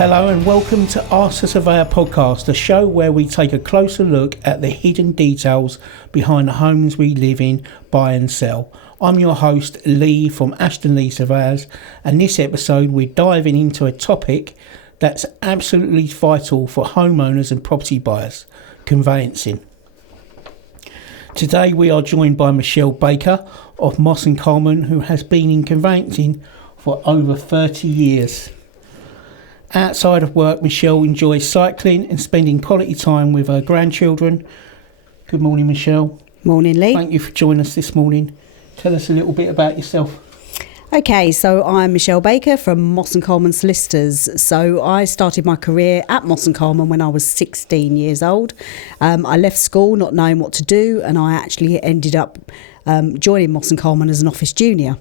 Hello and welcome to Ask the Surveyor podcast, a show where we take a closer look at the hidden details behind the homes we live in, buy and sell. I'm your host Lee from Ashton Lee Surveyors, and this episode we're diving into a topic that's absolutely vital for homeowners and property buyers: conveyancing. Today we are joined by Michelle Baker of Moss & Coleman, who has been in conveyancing for over 30 years. Outside of work, Michelle enjoys cycling and spending quality time with her grandchildren. Good morning, Michelle. Morning, Lee. Thank you for joining us this morning. Tell us a little bit about yourself. Okay, so I'm Michelle Baker from Moss & Coleman Solicitors. So I started my career at Moss & Coleman when I was 16 years old. I left school not knowing what to do, and I actually ended up joining Moss & Coleman as an office junior.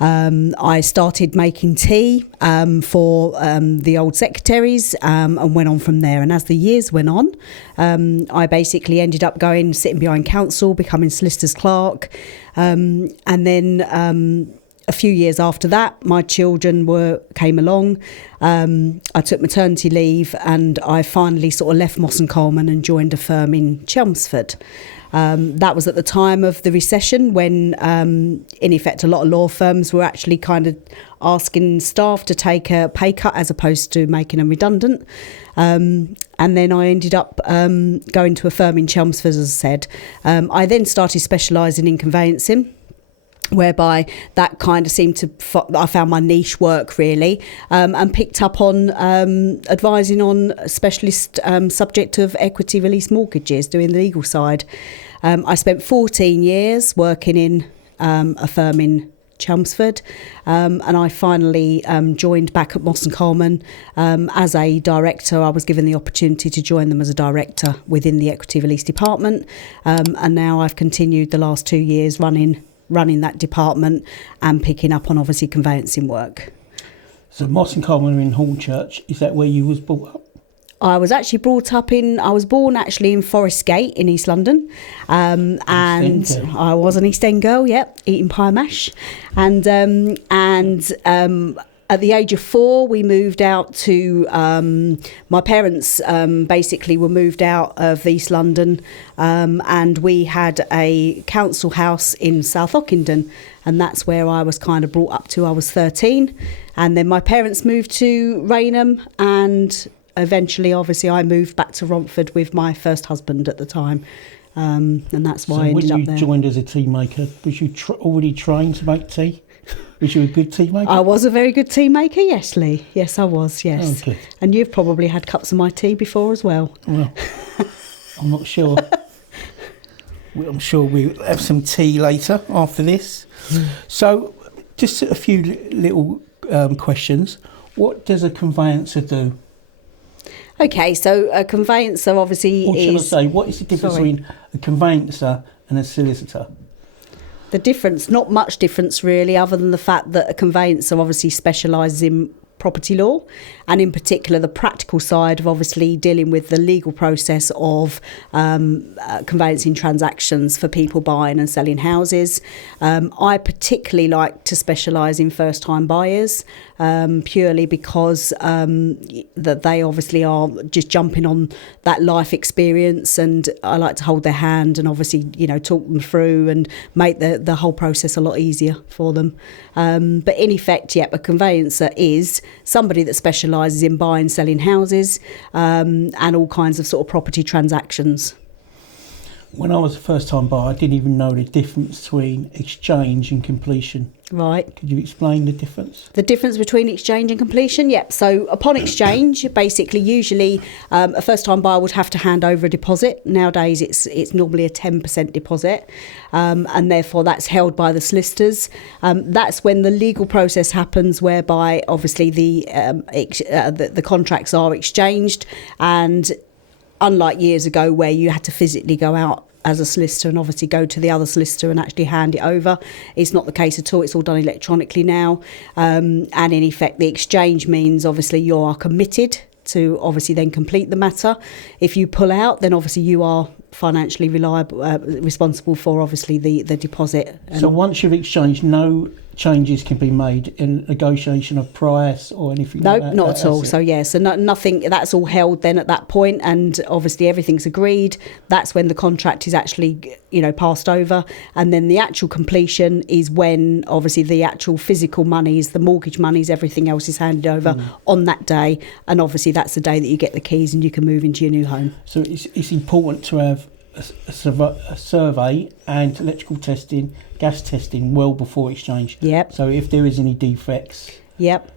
I started making tea for the old secretaries and went on from there. And as the years went on, I basically ended up sitting behind counsel, becoming solicitor's clerk. And then a few years after that, my children came along. I took maternity leave and I finally sort of left Moss & Coleman and joined a firm in Chelmsford. That was at the time of the recession when, in effect, a lot of law firms were actually kind of asking staff to take a pay cut as opposed to making them redundant. And then I ended up going to a firm in Chelmsford, as I said. I then started specialising in conveyancing, whereby that kind of seemed to, I found my niche work really, and picked up on advising on a specialist subject of equity release mortgages, doing the legal side. I spent 14 years working in a firm in Chelmsford, and I finally joined back at Moss & Coleman as a director. I was given the opportunity to join them as a director within the equity release department, and now I've continued the last 2 years running that department and picking up on obviously conveyancing work. So Moss & Coleman in Hornchurch, is that where you was brought up? I was actually I was born actually in Forest Gate in East London, and I was an East End girl, eating pie mash, and at the age of 4, we moved out to, my parents basically were moved out of East London, and we had a council house in South Ockenden, and that's where I was kind of brought up to. I was 13, and then my parents moved to Rainham, and eventually, obviously, I moved back to Romford with my first husband at the time, and that's why I ended up there. When you joined as a tea maker, was you already trained to make tea? Was you a good tea maker? I was a very good tea maker, yes, Lee. Yes, I was, yes. Okay. And you've probably had cups of my tea before as well. Well, I'm not sure. I'm sure we'll have some tea later after this. So, just a few little questions. What does a conveyancer do? Okay, so a conveyancer obviously What is the difference between a conveyancer and a solicitor? The difference, not much difference really, other than the fact that a conveyancer obviously specialises in property law, and in particular the practical side of obviously dealing with the legal process of conveyancing transactions for people buying and selling houses. I particularly like to specialise in first-time buyers, purely because that they obviously are just jumping on that life experience, and I like to hold their hand and obviously talk them through and make the whole process a lot easier for them. But in effect, a conveyancer is somebody that specialises in buying, selling houses, and all kinds of sort of property transactions. When I was a first-time buyer, I didn't even know the difference between exchange and completion. Right. Could you explain the difference? The difference between exchange and completion? Yep. So upon exchange, basically, usually a first-time buyer would have to hand over a deposit. Nowadays, it's normally a 10% deposit, and therefore that's held by the solicitors. That's when the legal process happens, whereby obviously the contracts are exchanged, and unlike years ago where you had to physically go out as a solicitor and obviously go to the other solicitor and actually hand it over, it's not the case at all. It's all done electronically now, and in effect the exchange means obviously you are committed to obviously then complete the matter. If you pull out, then obviously you are financially responsible for obviously the deposit. So once you've exchanged, no changes can be made in negotiation of price or anything No, like that? not at all. That's it. So yeah, so nothing, that's all held then at that point, and obviously everything's agreed. That's when the contract is actually, passed over, and then the actual completion is when obviously the actual physical monies, the mortgage monies, everything else is handed over on that day, and obviously that's the day that you get the keys and you can move into your new home. So it's important to have a survey and electrical testing, gas testing well before exchange. Yep. So if there is any defects, Yep.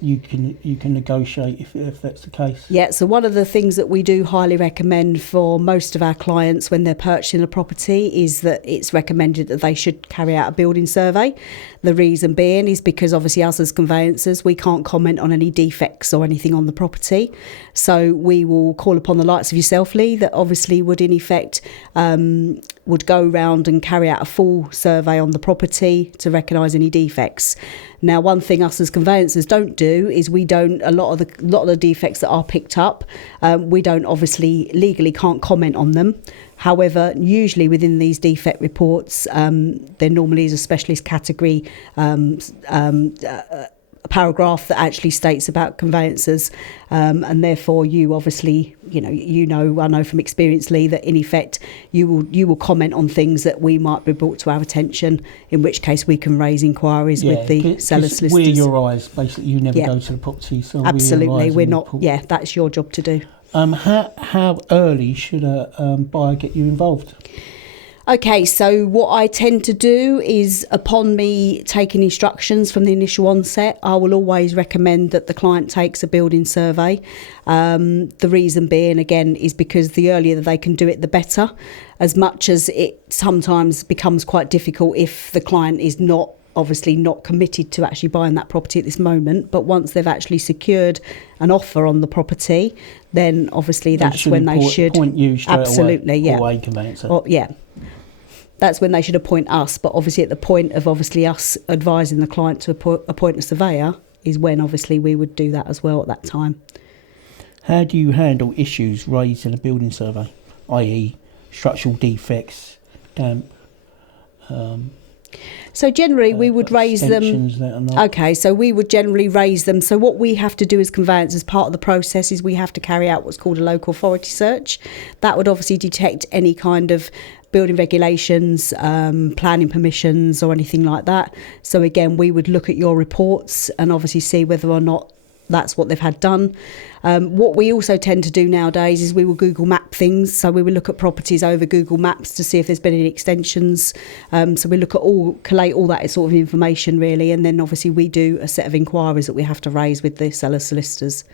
you can negotiate if that's the case. Yeah, so one of the things that we do highly recommend for most of our clients when they're purchasing a property is that it's recommended that they should carry out a building survey. The reason being is because obviously us as conveyancers, we can't comment on any defects or anything on the property. So we will call upon the likes of yourself, Lee, that obviously would in effect would go round and carry out a full survey on the property to recognise any defects. Now, one thing us as conveyancers don't do is we don't, a lot of the defects that are picked up, we don't obviously legally can't comment on them. However, usually within these defect reports, there normally is a specialist category paragraph that actually states about conveyancers, and therefore you obviously I know from experience, Lee, that in effect you will comment on things that we might be brought to our attention, in which case we can raise inquiries with the seller's solicitors. We're your eyes, basically. You never go to the property, so absolutely, we're not. Yeah, that's your job to do. How early should a buyer get you involved? Okay, so what I tend to do is, upon me taking instructions from the initial onset, I will always recommend that the client takes a building survey. The reason being, again, is because the earlier that they can do it, the better, as much as it sometimes becomes quite difficult if the client is not committed to actually buying that property at this moment. But once they've actually secured an offer on the property, then obviously that's when they should appoint you straight absolutely away, yeah or a conveyancer. Well, yeah, that's when they should appoint us. But obviously at the point of obviously us advising the client to appoint a surveyor is when obviously we would do that as well at that time. How do you handle issues raised in a building survey, i.e. structural defects, damp? So generally we would raise them. Okay, so we would generally raise them. So what we have to do as conveyancers, as part of the process, is we have to carry out what's called a local authority search. That would obviously detect any kind of building regulations, planning permissions or anything like that. So again, we would look at your reports and obviously see whether or not that's what they've had done. What we also tend to do nowadays is we will Google map things. So we will look at properties over Google Maps to see if there's been any extensions. So we look at collate all that sort of information really, and then obviously we do a set of inquiries that we have to raise with the seller solicitors.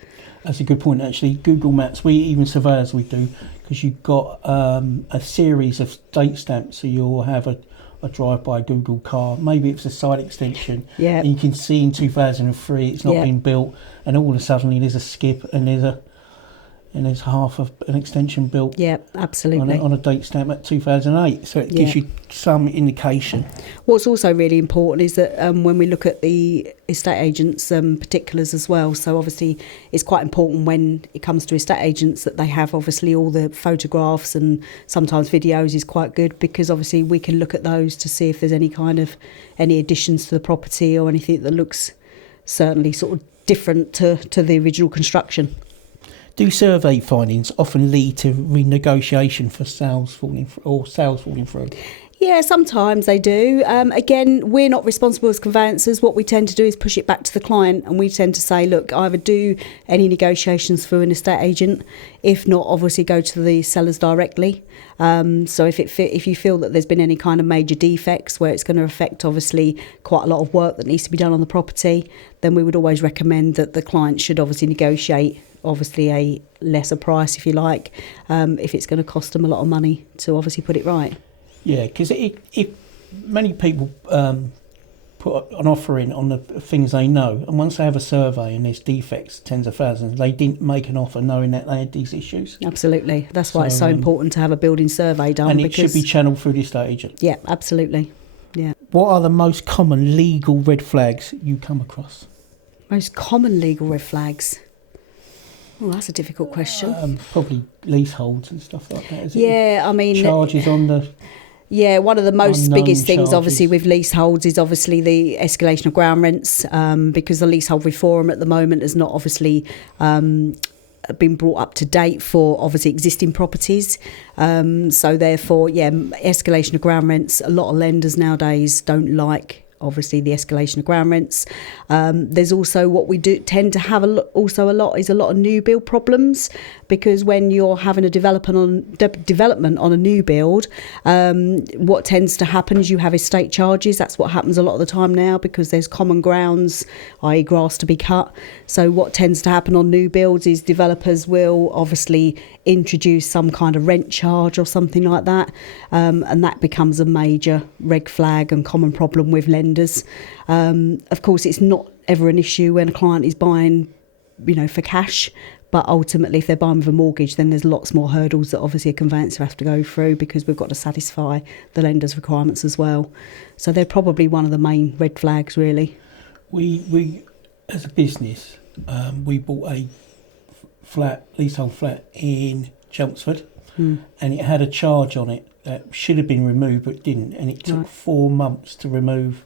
That's a good point, actually. Google Maps, even surveyors we do, because you've got a series of date stamps. So you'll have a drive-by Google car, maybe it's a side extension. Yeah. You can see in 2003 it's not been built, and all of a sudden there's a skip and there's half of an extension built. Yeah, absolutely. On a date stamp at 2008, so it gives you some indication. What's also really important is that when we look at the estate agents' particulars as well, so obviously it's quite important when it comes to estate agents that they have obviously all the photographs and sometimes videos is quite good, because obviously we can look at those to see if there's any additions to the property or anything that looks certainly sort of different to the original construction. Do survey findings often lead to renegotiation for sales falling through? Yeah, sometimes they do. Again, we're not responsible as conveyancers. What we tend to do is push it back to the client, and we tend to say, look, either do any negotiations through an estate agent. If not, obviously go to the sellers directly. So if you feel that there's been any kind of major defects where it's going to affect obviously quite a lot of work that needs to be done on the property, then we would always recommend that the client should obviously negotiate obviously a lesser price, if you like, if it's going to cost them a lot of money to obviously put it right. Yeah, because if many people put an offer in on the things they know, and once they have a survey and there's defects, tens of thousands, they didn't make an offer knowing that they had these issues. Absolutely. That's why it's so important to have a building survey done. And it should be channeled through the estate agent. Yeah, absolutely. Yeah. What are the most common legal red flags you come across? Most common legal red flags? Oh, that's a difficult question. Probably leaseholds and stuff like that, is it? Yeah, I mean... Charges on the... Yeah, one of the most Unknown biggest things, charges. obviously, with leaseholds is obviously the escalation of ground rents, because the leasehold reform at the moment has not obviously been brought up to date for obviously existing properties. So therefore, yeah, escalation of ground rents. A lot of lenders nowadays don't like obviously the escalation of ground rents. There's also what we do tend to have a lot of new build problems, because when you're having a development on a new build, what tends to happen is you have estate charges. That's what happens a lot of the time now, because there's common grounds, i.e. grass to be cut. So what tends to happen on new builds is developers will obviously introduce some kind of rent charge or something like that, and that becomes a major red flag and common problem with lenders. Of course, it's not ever an issue when a client is buying, for cash, but ultimately if they're buying with a mortgage, then there's lots more hurdles that obviously a conveyancer has to go through, because we've got to satisfy the lender's requirements as well. So they're probably one of the main red flags, really. We as a business, we bought a leasehold flat in Chelmsford, and it had a charge on it that should have been removed but didn't, and it took 4 months to remove,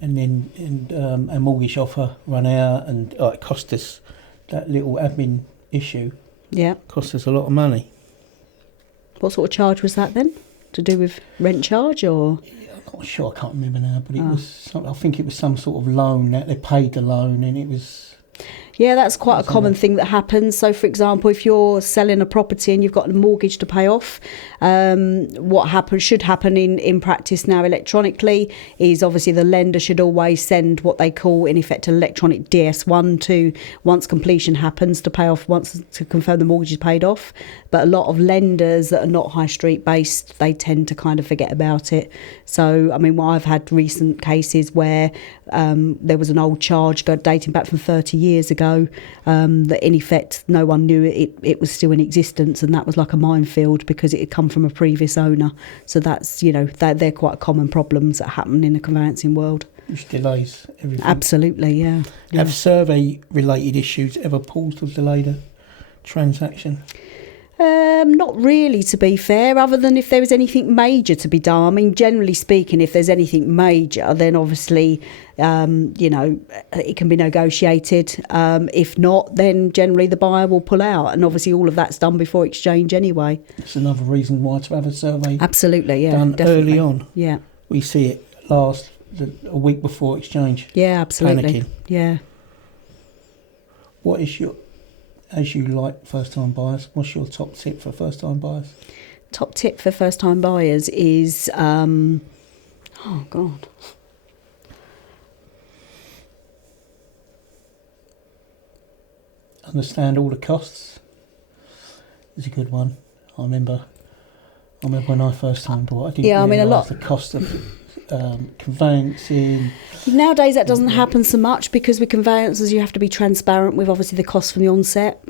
and then our mortgage offer ran out, and it cost us, that little admin issue cost us a lot of money. What sort of charge was that then? To do with rent charge, or? I'm not sure, I can't remember now, but it was I think it was some sort of loan that they paid the loan, and it was... Yeah, that's quite a common thing that happens. So, for example, if you're selling a property and you've got a mortgage to pay off, what should happen in practice now electronically is obviously the lender should always send what they call, in effect, an electronic DS1 to, once completion happens, to pay off, to confirm the mortgage is paid off. But a lot of lenders that are not high street based, they tend to kind of forget about it. So, I mean, I've had recent cases where there was an old charge dating back from 30 years ago, that in effect no one knew it was still in existence, and that was like a minefield because it had come from a previous owner. So that's, they're quite common problems that happen in the conveyancing world. Which delays everything. Absolutely, yeah. Have survey related issues ever paused or delayed a transaction? Not really, to be fair, other than if there was anything major to be done. I mean, generally speaking, if there's anything major, then obviously, it can be negotiated. If not, then generally the buyer will pull out. And obviously all of that's done before exchange anyway. It's another reason why to have a survey Absolutely, yeah, done definitely. early on. Yeah. We see it last a week before exchange. Yeah, absolutely. Panicking. Yeah. What is as you like first-time buyers, what's your top tip for first-time buyers? Top tip for first-time buyers is, Understand all the costs is a good one. I remember when I first time bought, I didn't realise the cost of conveyancing. Nowadays that doesn't happen so much, because with conveyancers you have to be transparent with obviously the cost from the onset.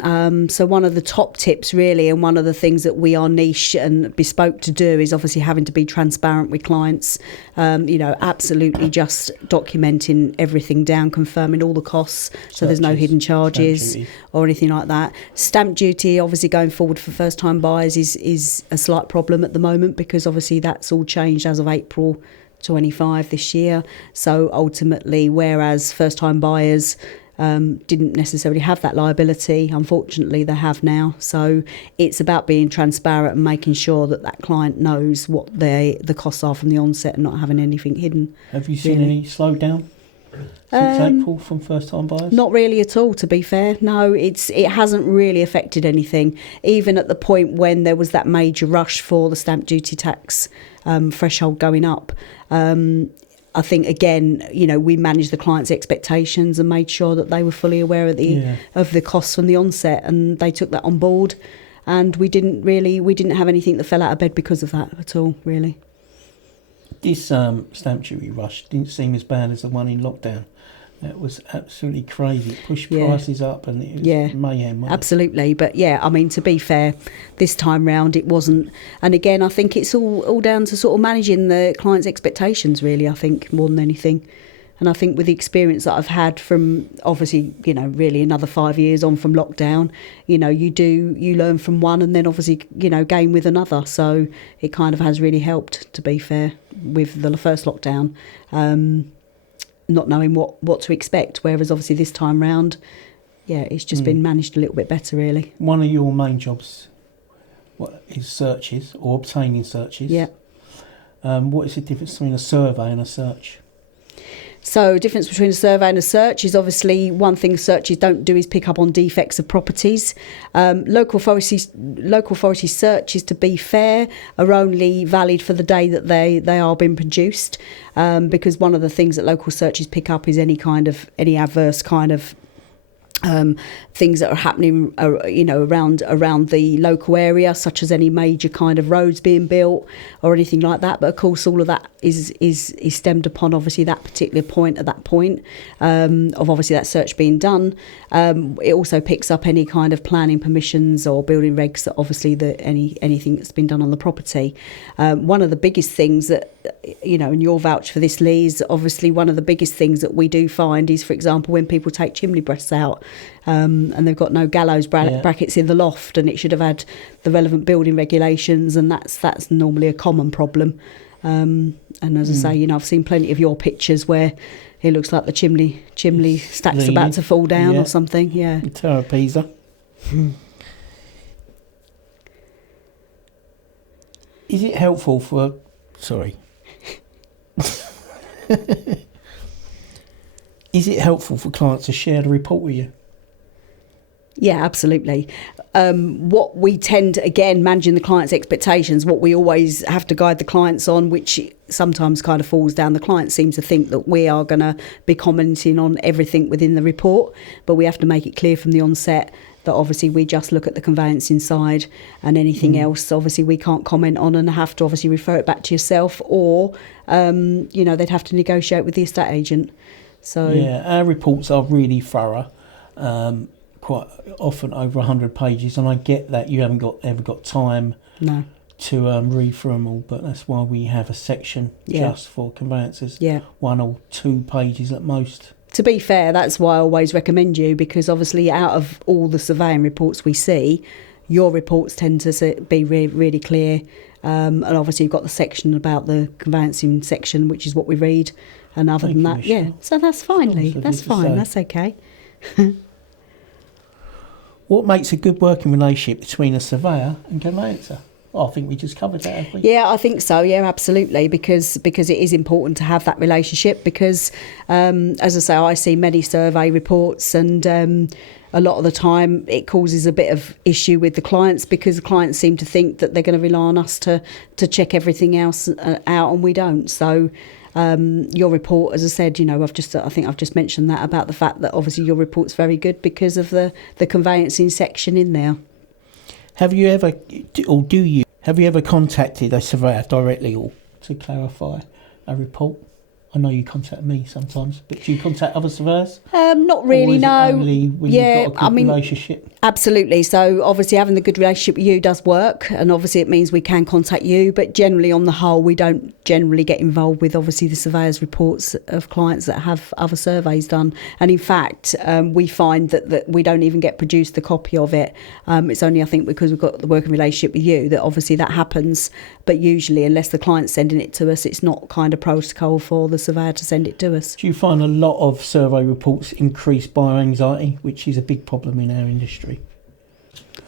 So one of the top tips really, and one of the things that we are niche and bespoke to do, is obviously having to be transparent with clients. Absolutely just documenting everything down, confirming all the costs, so there's no hidden charges or anything like that. Stamp duty, obviously going forward for first time buyers is a slight problem at the moment, because obviously that's all changed as of April 25 this year. So ultimately, whereas first time buyers didn't necessarily have that liability, unfortunately they have now. So it's about being transparent and making sure that client knows what the costs are from the onset, and not having anything hidden. Have you seen any slowdown since April from first time buyers? Not really at all, to be fair. No, it hasn't really affected anything. Even at the point when there was that major rush for the stamp duty tax threshold going up, I think, again, we managed the client's expectations and made sure that they were fully aware of the costs from the onset, and they took that on board. And we didn't have anything that fell out of bed because of that at all, really. This stamp duty rush didn't seem as bad as the one in lockdown. It was absolutely crazy. It pushed prices up, and it was mayhem. Absolutely. But to be fair, this time round it wasn't. And again, I think it's all down to sort of managing the client's expectations, really, I think, more than anything. And I think with the experience that I've had from, obviously, really another 5 years on from lockdown, you learn from one and then obviously, gain with another. So it kind of has really helped, to be fair, with the first lockdown, not knowing what to expect. Whereas obviously this time round, it's just been managed a little bit better, really. One of your main jobs is searches or obtaining searches. Yeah. What is the difference between a survey and a search? So the difference between a survey and a search is obviously one thing searches don't do is pick up on defects of properties. Local authority searches, to be fair, are only valid for the day that they are being produced, because one of the things that local searches pick up is any adverse kind of things that are happening, around the local area, such as any major kind of roads being built or anything like that. But of course, all of that is stemmed upon obviously that particular point at that point of obviously that search being done. It also picks up any kind of planning permissions or building regs that obviously anything that's been done on the property. One of the biggest things that and you'll vouch for this, Lee, is obviously one of the biggest things that we do find is, for example, when people take chimney breasts out and they've got no gallows brackets in the loft, and it should have had the relevant building regulations, and that's normally a common problem. And as I say, I've seen plenty of your pictures where it looks like the chimney stack's about to fall down or something. Yeah. Terrapisa. Is it helpful for... Sorry. Is it helpful for clients to share the report with you? Yeah, absolutely. What we tend to, again, managing the client's expectations, what we always have to guide the clients on, which sometimes kind of falls down, the client seems to think that we are going to be commenting on everything within the report, but we have to make it clear from the onset that obviously we just look at the conveyancing side, and anything else obviously we can't comment on, and have to obviously refer it back to yourself, or they'd have to negotiate with the estate agent. So yeah, our reports are really thorough, quite often over 100 pages, and I get that you haven't ever got time to read through them all, but that's why we have a section just for conveyancers. 1 or 2 pages at most. To be fair, that's why I always recommend you, because obviously out of all the surveying reports we see, your reports tend to be really clear, and obviously you've got the section about the conveyancing section, which is what we read, and other than that, so that's fine, Lee, that's fine, that's okay. What makes a good working relationship between a surveyor and conveyancer? I think we just covered that, haven't we? Yeah, I think so. Yeah, absolutely. Because it is important to have that relationship. Because, as I say, I see many survey reports, and a lot of the time it causes a bit of issue with the clients, because the clients seem to think that they're going to rely on us to check everything else out, and we don't. So. Your report, as I said, I think I've just mentioned that about the fact that obviously your report's very good because of the conveyancing section in there. Have you ever contacted a surveyor directly or to clarify a report? I know you contact me sometimes, but do you contact other surveyors? Not really, or is no. It only when you've got a good relationship? Absolutely. So obviously having the good relationship with you does work, and obviously it means we can contact you, but generally on the whole we don't generally get involved with obviously the surveyors' reports of clients that have other surveys done. And in fact, we find that we don't even get produced the copy of it. It's only, I think, because we've got the working relationship with you that obviously that happens, but usually unless the client's sending it to us, it's not kind of protocol for the surveyor to send it to us. Do you find a lot of survey reports increase bioanxiety, which is a big problem in our industry?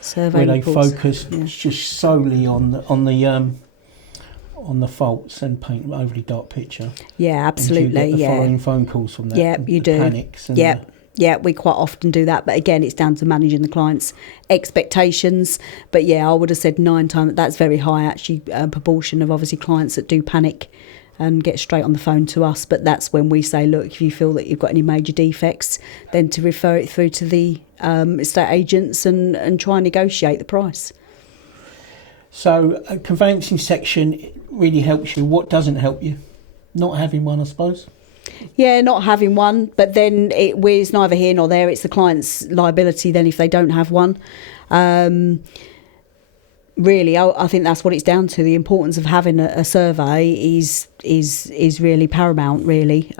Survey where reports, they focus just solely on the faults and paint an overly dark picture. Yeah, absolutely. And you get the following phone calls from that. Yeah, you do. Panics. And yeah, we quite often do that, but again, it's down to managing the client's expectations. But yeah, I would have said 9 times that's very high actually proportion of obviously clients that do panic and get straight on the phone to us. But that's when we say, look, if you feel that you've got any major defects, then to refer it through to the estate agents and try and negotiate the price. So a conveyancing section really helps you. What doesn't help you? Not having one, I suppose. Yeah, not having one, but then it's neither here nor there. It's the client's liability then if they don't have one. really, I think that's what it's down to. The importance of having a survey is really paramount, really.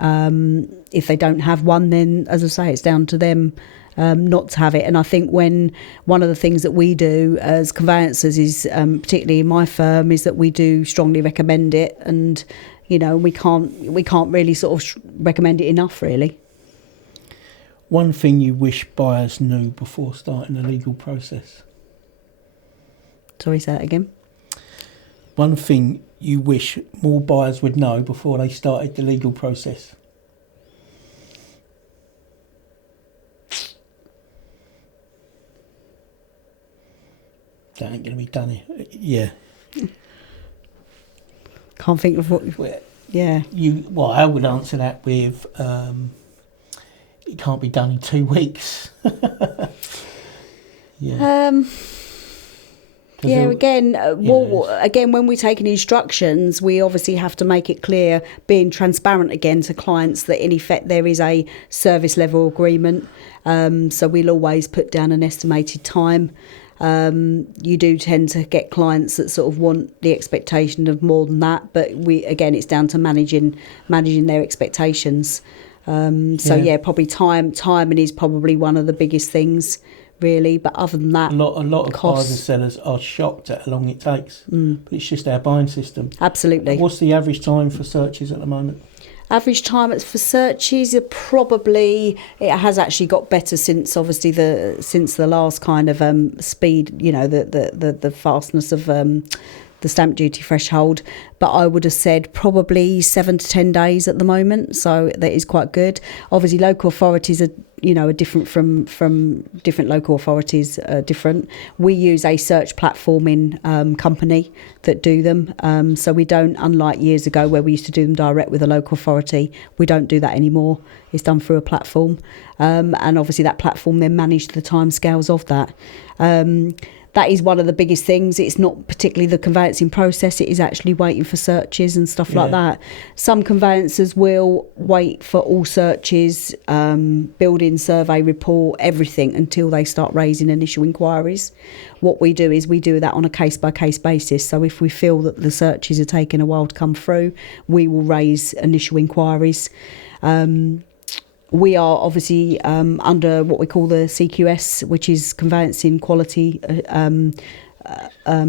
If they don't have one, then, as I say, it's down to them not to have it. And I think one of the things that we do as conveyancers is, particularly in my firm, is that we do strongly recommend it, and we can't really sort of recommend it enough, really. One thing you wish buyers knew before starting the legal process? Sorry, say that again. One thing you wish more buyers would know before they started the legal process? That ain't going to be done. Yeah. Can't think of what. Yeah. Well, I would answer that with it can't be done in 2 weeks. Yeah. Yeah, again, when we're taking instructions, we obviously have to make it clear, being transparent again to clients, that in effect there is a service level agreement. So we'll always put down an estimated time. You do tend to get clients that sort of want the expectation of more than that, but it's down to managing their expectations. Probably timing is probably one of the biggest things, really. But other than that, a lot of buyers and sellers are shocked at how long it takes. But it's just our buying system. Absolutely. What's the average time for searches at the moment? Average time for searches are probably, it has actually got better since obviously the last kind of speed, the fastness of the stamp duty threshold, but I would have said probably 7 to 10 days at the moment, so that is quite good. Obviously local authorities are different from different local authorities, different. We use a search platforming company that do them, so we don't, unlike years ago where we used to do them direct with a local authority, we don't do that anymore. It's done through a platform, and obviously that platform then managed the timescales of that. That is one of the biggest things. It's not particularly the conveyancing process, it is actually waiting for searches and stuff like that. Some conveyancers will wait for all searches, building survey report, everything, until they start raising initial inquiries. What we do is we do that on a case-by-case basis. So if we feel that the searches are taking a while to come through, we will raise initial inquiries. We are obviously under what we call the CQS, which is Conveyancing Quality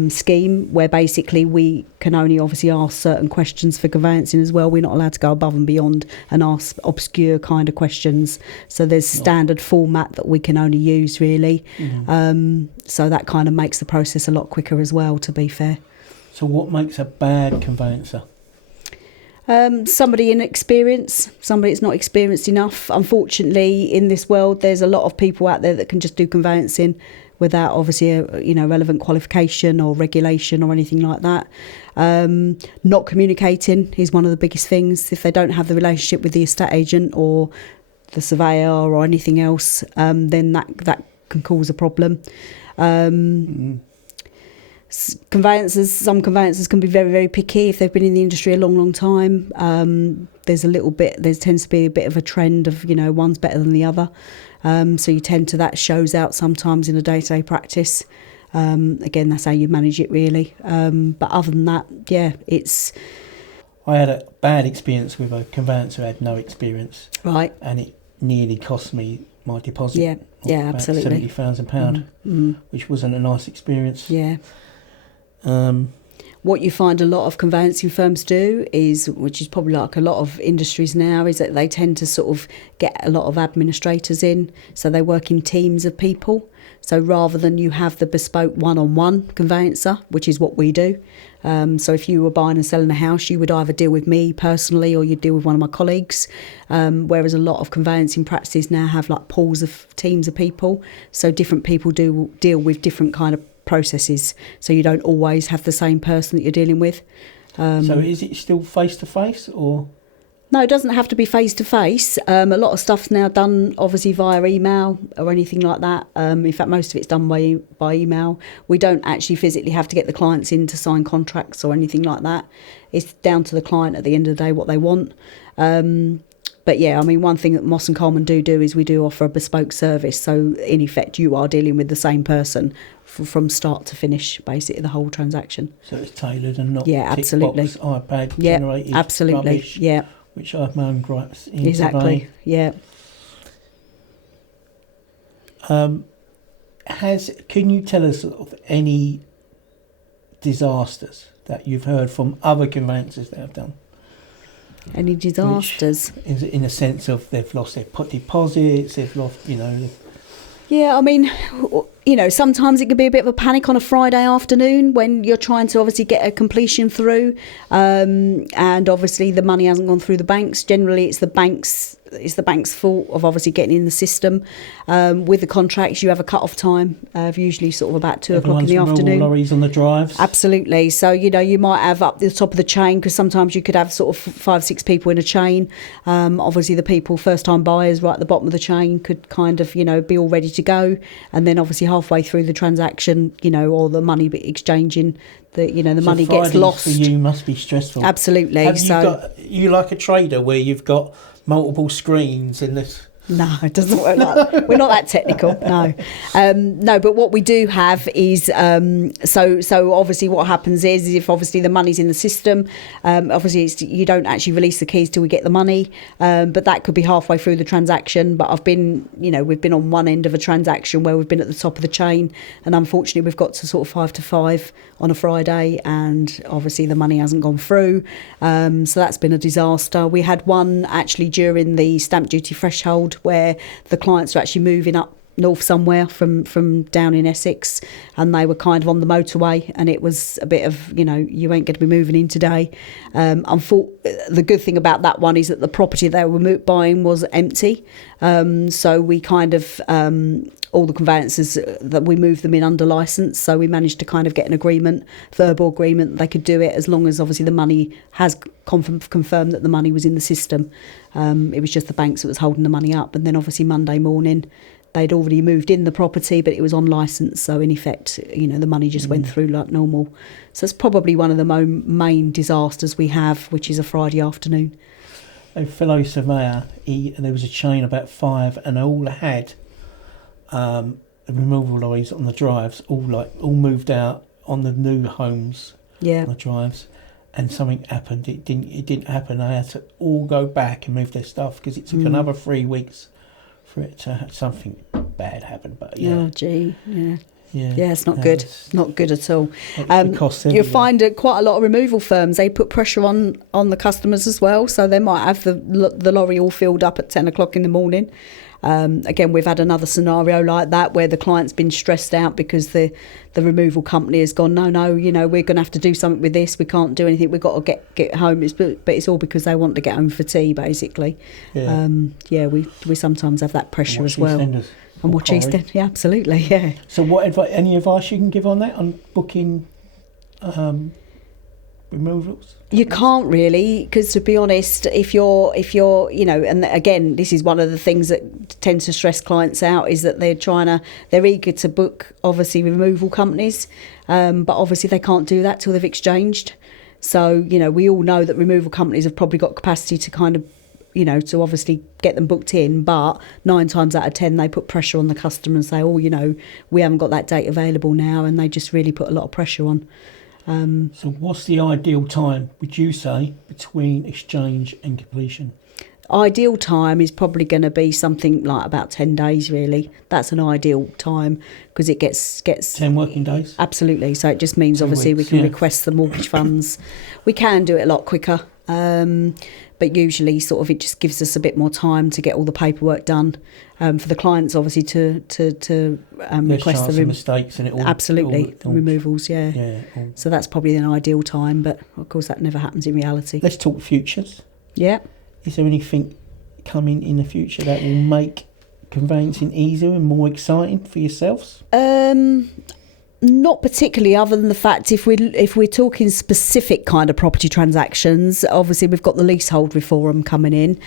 Scheme, where basically we can only obviously ask certain questions for conveyancing as well. We're not allowed to go above and beyond and ask obscure kind of questions. So there's standard format that we can only use, really. So that kind of makes the process a lot quicker as well, to be fair. So what makes a bad conveyancer? Somebody inexperienced, somebody that's not experienced enough. Unfortunately, in this world, there's a lot of people out there that can just do conveyancing without obviously a relevant qualification or regulation or anything like that. Not communicating is one of the biggest things. If they don't have the relationship with the estate agent or the surveyor or anything else, then that can cause a problem. Some conveyancers can be very, very picky if they've been in the industry a long, long time. There tends to be a bit of a trend of, one's better than the other. So you tend to, that shows out sometimes in a day-to-day practice. Again, that's how you manage it, really. But other than that, I had a bad experience with a conveyancer who had no experience. Right. And it nearly cost me my deposit. Yeah, absolutely. £70,000, which wasn't a nice experience. Yeah. What you find a lot of conveyancing firms do is, which is probably like a lot of industries now, is that they tend to sort of get a lot of administrators in, so they work in teams of people. So rather than you have the bespoke one-on-one conveyancer, which is what we do, so if you were buying and selling a house, you would either deal with me personally or you'd deal with one of my colleagues, whereas a lot of conveyancing practices now have like pools of teams of people, so different people do deal with different kind of processes, so you don't always have the same person that you're dealing with. So is it still face-to-face or...? No, it doesn't have to be face-to-face. A lot of stuff's now done obviously via email or anything like that. In fact, most of it's done by email. We don't actually physically have to get the clients in to sign contracts or anything like that. It's down to the client at the end of the day what they want. But yeah, I mean, one thing that Moss and Coleman do is we do offer a bespoke service. So in effect, you are dealing with the same person from start to finish, basically the whole transaction. So it's tailored and not absolutely. tick box, iPad Yeah, generated absolutely. rubbish, Yeah, which I have my own gripes in exactly. today. Yeah. Can you tell us of any disasters that you've heard from other conveyancers that have done? Any disasters? Which is in a sense of they've lost their deposits, they've lost, Yeah, I mean, sometimes it can be a bit of a panic on a Friday afternoon when you're trying to obviously get a completion through, and obviously the money hasn't gone through the banks. Generally, it's the bank's fault of obviously getting in the system. With the contracts, you have a cut-off time of usually sort of about 2 o'clock in the afternoon. Lorries on the drives. Absolutely. So, you might have up the top of the chain, because sometimes you could have sort of 5-6 people in a chain. Obviously, the people, first-time buyers right at the bottom of the chain could kind of, be all ready to go. And then obviously halfway through the transaction, or the money exchanging, the money Fridays gets lost. For you must be stressful. Absolutely. You like a trader where you've got multiple screens in this? No, it doesn't work like that. We're not that technical, no. No, but what we do have is, so obviously what happens is if obviously the money's in the system, obviously you don't actually release the keys till we get the money, but that could be halfway through the transaction. But we've been on one end of a transaction where we've been at the top of the chain, and unfortunately we've got to sort of 5 to 5 on a Friday, and obviously the money hasn't gone through. So that's been a disaster. We had one actually during the stamp duty threshold, where the clients were actually moving up north somewhere from down in Essex, and they were kind of on the motorway, and it was a bit of, you ain't going to be moving in today. The good thing about that one is that the property they were buying was empty, so we kind of all the conveyancers that we moved them in under licence, so we managed to kind of get an verbal agreement, they could do it as long as obviously the money has confirmed that the money was in the system. It was just the banks that was holding the money up, and then obviously Monday morning they'd already moved in the property, but it was on licence, so in effect, the money just went through like normal. So it's probably one of the main disasters we have, which is a Friday afternoon. A fellow surveyor, there was a chain about 5, and they all had removal lorries on the drives, all moved out on the new homes. Yeah. On the drives, and something happened. It didn't happen. They had to all go back and move their stuff, because it took another 3 weeks for it to have something bad happen. But yeah. Oh gee, yeah. Yeah, it's not good. Not good at all. You'll find quite a lot of removal firms, they put pressure on the customers as well. So they might have the lorry all filled up at 10 o'clock in the morning. Again, we've had another scenario like that where the client's been stressed out because the removal company has gone, no, we're going to have to do something with this. We can't do anything. We've got to get home. But it's all because they want to get home for tea, basically. Yeah. We sometimes have that pressure as well. And watch EastEnders. Yeah, absolutely. Yeah. So, any advice you can give on that, on booking removals? You can't really, because to be honest, if you're, and again, this is one of the things that tends to stress clients out, is that they're eager to book, obviously, removal companies, but obviously they can't do that till they've exchanged. So, we all know that removal companies have probably got capacity to kind of, to obviously get them booked in, but 9 times out of 10 they put pressure on the customer and say, we haven't got that date available now, and they just really put a lot of pressure on. So what's the ideal time, would you say, between exchange and completion? Ideal time is probably going to be something like about 10 days, really. That's an ideal time, because it gets 10 working days? Absolutely. So it just means obviously we can request the mortgage funds. We can do it a lot quicker, but usually sort of it just gives us a bit more time to get all the paperwork done, for the clients obviously to request the mistakes and it all. Absolutely, the removals. So that's probably an ideal time, but of course that never happens in reality. Let's talk futures. Yeah. Is there anything coming in the future that will make conveyancing easier and more exciting for yourselves? Not particularly, other than the fact if we're talking specific kind of property transactions, obviously we've got the leasehold reform coming in,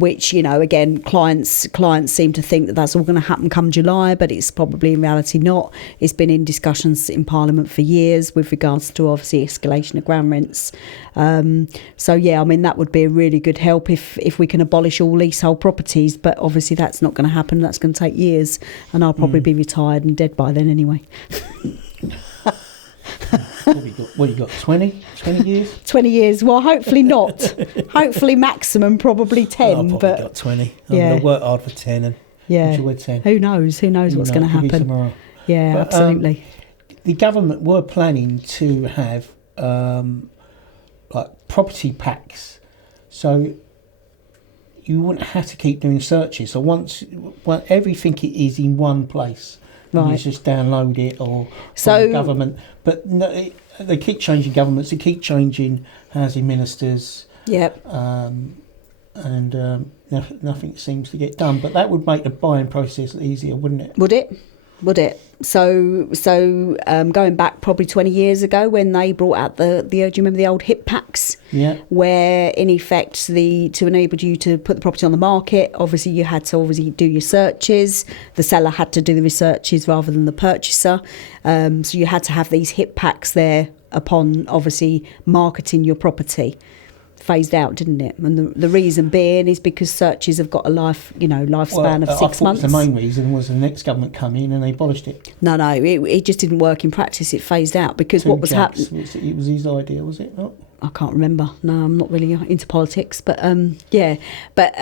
which, you know, again, clients seem to think that that's all going to happen come July, but it's probably in reality not. It's been in discussions in Parliament for years with regards to obviously escalation of ground rents. So yeah, I mean, that would be a really good help if we can abolish all leasehold properties, but obviously that's not going to happen. That's going to take years, and I'll probably be retired and dead by then anyway. What you got, 20 years? 20 years, well, hopefully not. Hopefully maximum, probably 10. I've probably but got 20. I'm yeah. going to work hard for 10 and enjoy 10. Who knows what's going to happen. Yeah, but, absolutely. The government were planning to have like property packs, so you wouldn't have to keep doing searches. So once everything is in one place, right, you just download it or from the government. But no, they keep changing governments. They keep changing housing ministers. Yep. And nothing seems to get done. But that would make the buying process easier, wouldn't it? Would it? So going back probably 20 years ago when they brought out the do you remember the old HIP packs? Yeah. Where in effect to enable you to put the property on the market, obviously you had to do your searches. The seller had to do the researches rather than the purchaser. So you had to have these HIP packs there upon obviously marketing your property. Phased out, didn't it? And the reason being is because searches have got a lifespan of 6 months. The main reason was the next government come in and they abolished it. No, it just didn't work in practice. It phased out because what was happening. It was his idea, was it not? I can't remember. No, I'm not really into politics, but yeah. But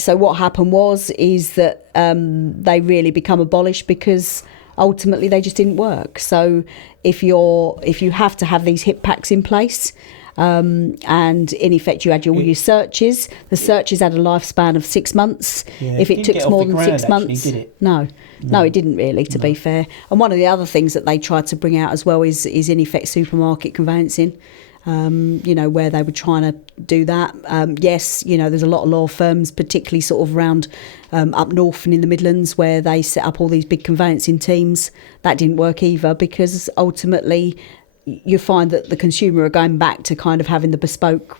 so what happened is that they really become abolished because ultimately they just didn't work. So if you have to have these HIP packs in place. And in effect you had all your searches. The searches had a lifespan of 6 months. Yeah, if it took more than 6 months, actually, did it? No, it didn't really, to be fair. And one of the other things that they tried to bring out as well is in effect supermarket conveyancing. Where they were trying to do that. Yes, there's a lot of law firms, particularly sort of around up north and in the Midlands, where they set up all these big conveyancing teams. That didn't work either because ultimately you find that the consumer are going back to kind of having the bespoke,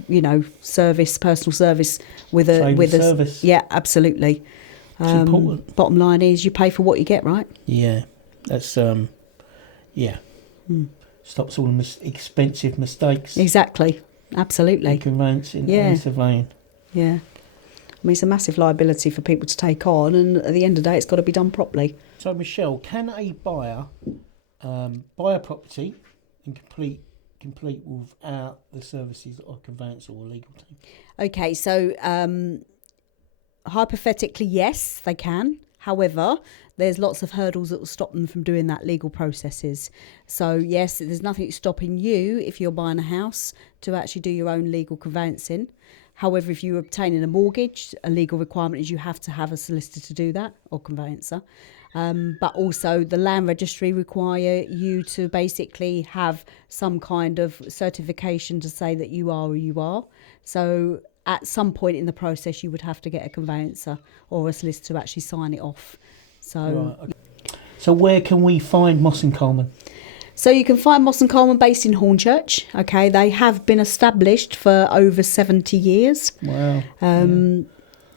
service, personal service with a service. Yeah, absolutely. It's important. Bottom line is you pay for what you get, right? Yeah, that's stops all the expensive mistakes. Exactly, absolutely. Conveyancing and surveying. Yeah, I mean it's a massive liability for people to take on, and at the end of the day, it's got to be done properly. So, Michelle, can a buyer buy a property and complete without the services of a conveyancer or legal team? Okay, so hypothetically, yes, they can. However, there's lots of hurdles that will stop them from doing that legal processes. So yes, there's nothing stopping you if you're buying a house to actually do your own legal conveyancing. However, if you're obtaining a mortgage, a legal requirement is you have to have a solicitor to do that or conveyancer. But also the land registry require you to basically have some kind of certification to say that you are who you are. So at some point in the process, you would have to get a conveyancer or a solicitor to actually sign it off. So, right, okay. So where can we find Moss and Coleman? So you can find Moss and Coleman based in Hornchurch. Okay, they have been established for over 70 years. Wow. I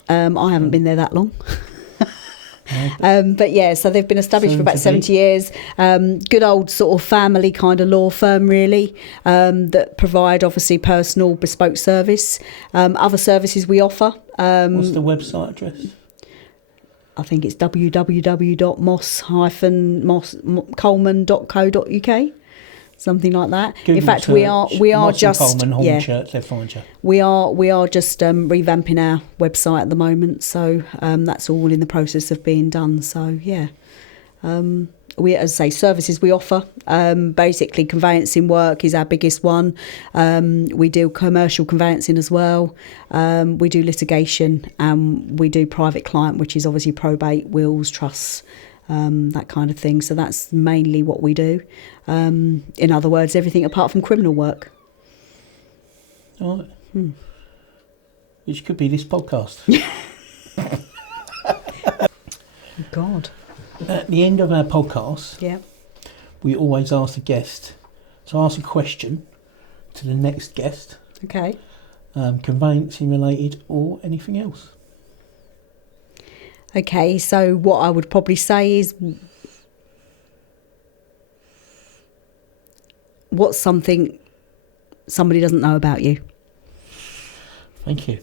haven't been there that long. But yeah, so they've been established for about 70 years. Good old sort of family kind of law firm, really, that provide obviously personal bespoke service. Other services we offer. What's the website address? I think it's www.moss-coleman.co.uk. Something like that. Google in fact, search, we are Moss just Coleman, Hornchurch, they'll find you. We are just revamping our website at the moment, so that's all in the process of being done. So yeah, we, as I say, services we offer. Basically, conveyancing work is our biggest one. We do commercial conveyancing as well. We do litigation, and we do private client, which is obviously probate, wills, trusts. That kind of thing. So that's mainly what we do. In other words, everything apart from criminal work. All right. Which could be this podcast. God. At the end of our podcast, we always ask the guest to ask a question to the next guest, Okay. conveyancing related or anything else. Okay, so what I would probably say is, what's something somebody doesn't know about you? Thank you.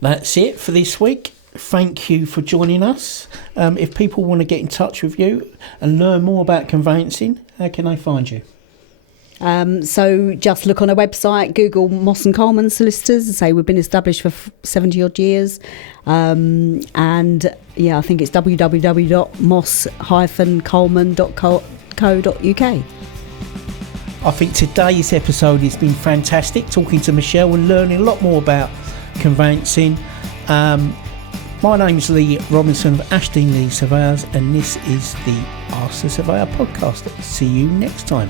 That's it for this week. Thank you for joining us. If people want to get in touch with you and learn more about conveyancing, how can they find you? So just look on our website, Google Moss and Coleman Solicitors. Say we've been established for 70 odd years, and I think it's www.moss-coleman.co.uk. I think today's episode has been fantastic, talking to Michelle and learning a lot more about conveyancing. My name's Lee Robinson of Ashton Lee Surveyors, and this is the Ask the Surveyor podcast. See you next time.